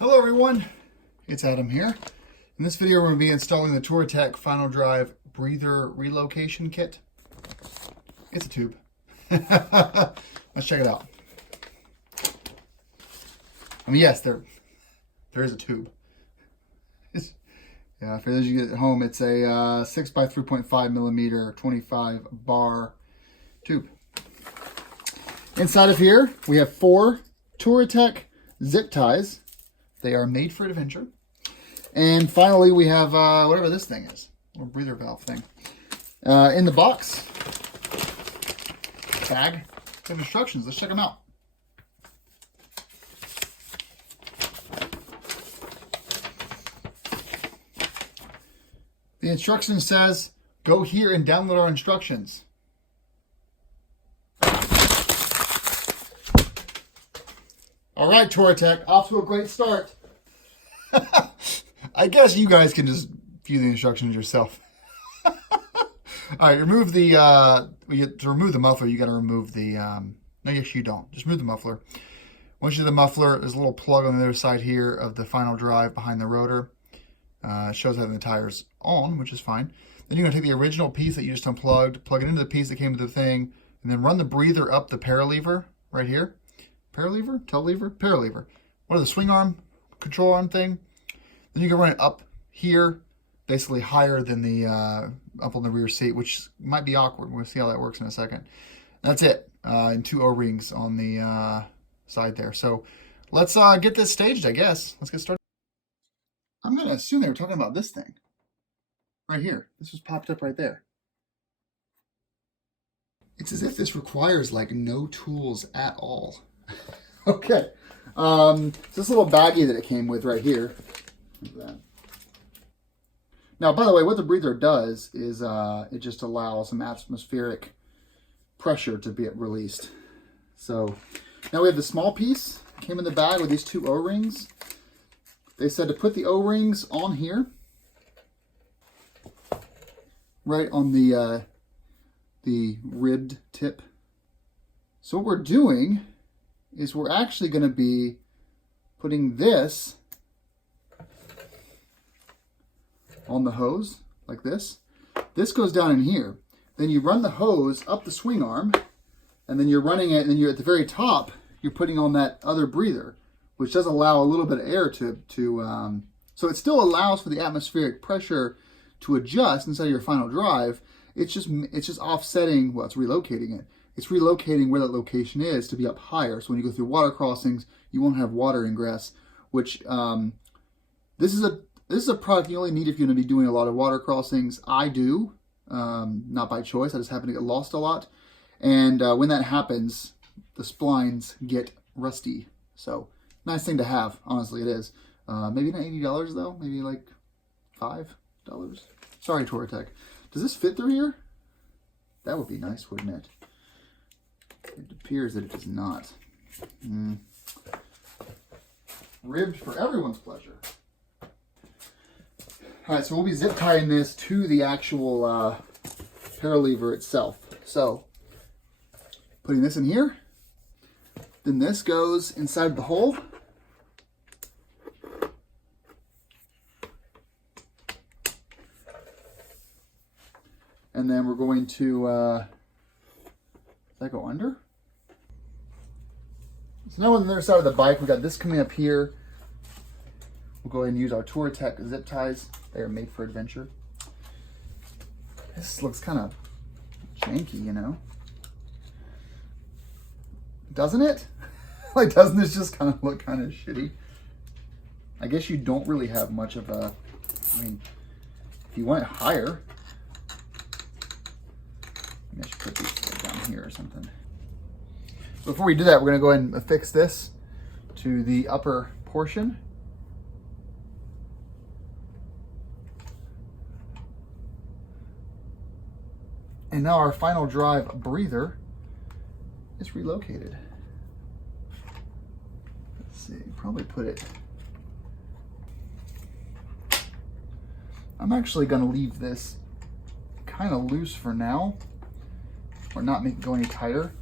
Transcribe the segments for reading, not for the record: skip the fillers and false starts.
Hello everyone, it's Adam here. In this video we're going to be installing the Touratech final drive breather relocation kit. It's a tube. Let's check it out. I mean, yes, there is a tube. Yeah, for those of you at home, it's a 6 by 3.5 millimeter 25 bar tube. Inside of here we have 4 Touratech zip ties. They are made for adventure. And finally, we have whatever this thing is, a breather valve thing. In the box tag, we have instructions. Let's check them out. The instruction says, go here and download our instructions. All right, Touratech, off to a great start. I guess you guys can just view the instructions yourself. All right, remove the, to remove the muffler, you got to remove the, no, yes, you don't. Just remove the muffler. Once you do the muffler, there's a little plug on the other side here of the final drive behind the rotor. It shows that the tire's on, which is fine. Then you're going to take the original piece that you just unplugged, plug it into the piece that came with the thing, and then run the breather up the paralever right here. Paralever? Tail lever? Paralever. What is the swing arm? Control arm thing? Then you can run it up here, basically higher than the up on the rear seat, which might be awkward. We'll see how that works in a second. That's it. And 2 O-rings on the side there. So let's get this staged, I guess. Let's get started. I'm going to assume they were talking about this thing. Right here. This was popped up right there. It's as if this requires like no tools at all. Okay. So this little baggie that it came with right here. Look at that. Now, by the way, what the breather does is it just allows some atmospheric pressure to be released. So now we have the small piece. Came in the bag with these 2 O-rings. They said to put the O-rings on here, right on the ribbed tip. So what we're doing is we're actually going to be putting this on the hose like this. This goes down in here. Then you run the hose up the swing arm, and then you're running it, and then you're at the very top, you're putting on that other breather, which does allow a little bit of air to so it still allows for the atmospheric pressure to adjust inside your final drive. It's just offsetting, well, it's relocating it. It's relocating where that location is to be up higher. So when you go through water crossings, you won't have water ingress, which this is a product you only need if you're going to be doing a lot of water crossings. I do, not by choice. I just happen to get lost a lot. And when that happens, the splines get rusty. So nice thing to have, honestly, it is. Maybe not $80 though, maybe like $5. Sorry, Touratech. Does this fit through here? That would be nice, wouldn't it? It appears that it does not. Ribbed for everyone's pleasure. All right, so we'll be zip tying this to the actual paralever itself. So, putting this in here. Then this goes inside the hole. And then we're going to, does that go under? So now on the other side of the bike, we got this coming up here. We'll go ahead and use our Touratech zip ties. They are made for adventure. This looks kind of janky, you know? Doesn't it? Like, doesn't this just kind of look kind of shitty? I guess you don't really have much of a, I mean, if you want it higher, maybe I should put these down here or something. Before we do that, we're going to go ahead and affix this to the upper portion. And now our final drive breather is relocated. Let's see, probably put it. I'm actually going to leave this kind of loose for now, or not make it go any tighter.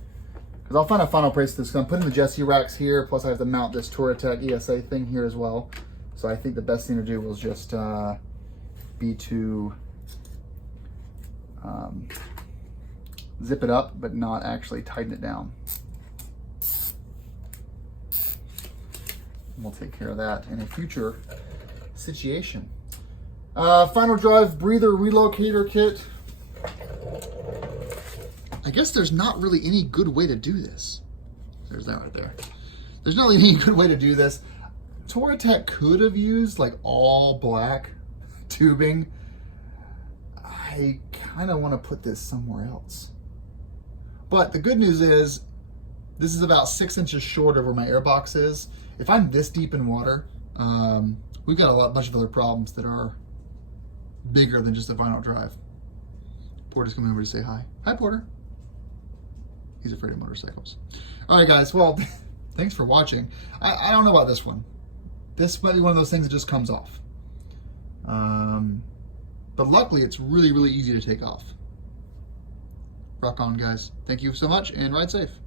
Because I'll find a final price for this. I'm putting the Jesse racks here, plus I have to mount this Touratech ESA thing here as well. So I think the best thing to do was just be to zip it up, but not actually tighten it down. We'll take care of that in a future situation. Final drive breather relocator kit. I guess there's not really any good way to do this. There's that right there. There's not really any good way to do this. Touratech could have used like all black tubing. I kind of want to put this somewhere else. But the good news is this is about 6 inches short of where my airbox is. If I'm this deep in water, we've got a bunch of other problems that are bigger than just a vinyl drive. Porter's coming over to say hi. Hi, Porter. He's afraid of motorcycles. All right, guys. Well, thanks for watching. I don't know about this one. This might be one of those things that just comes off. But luckily, it's really, really easy to take off. Rock on, guys. Thank you so much, and ride safe.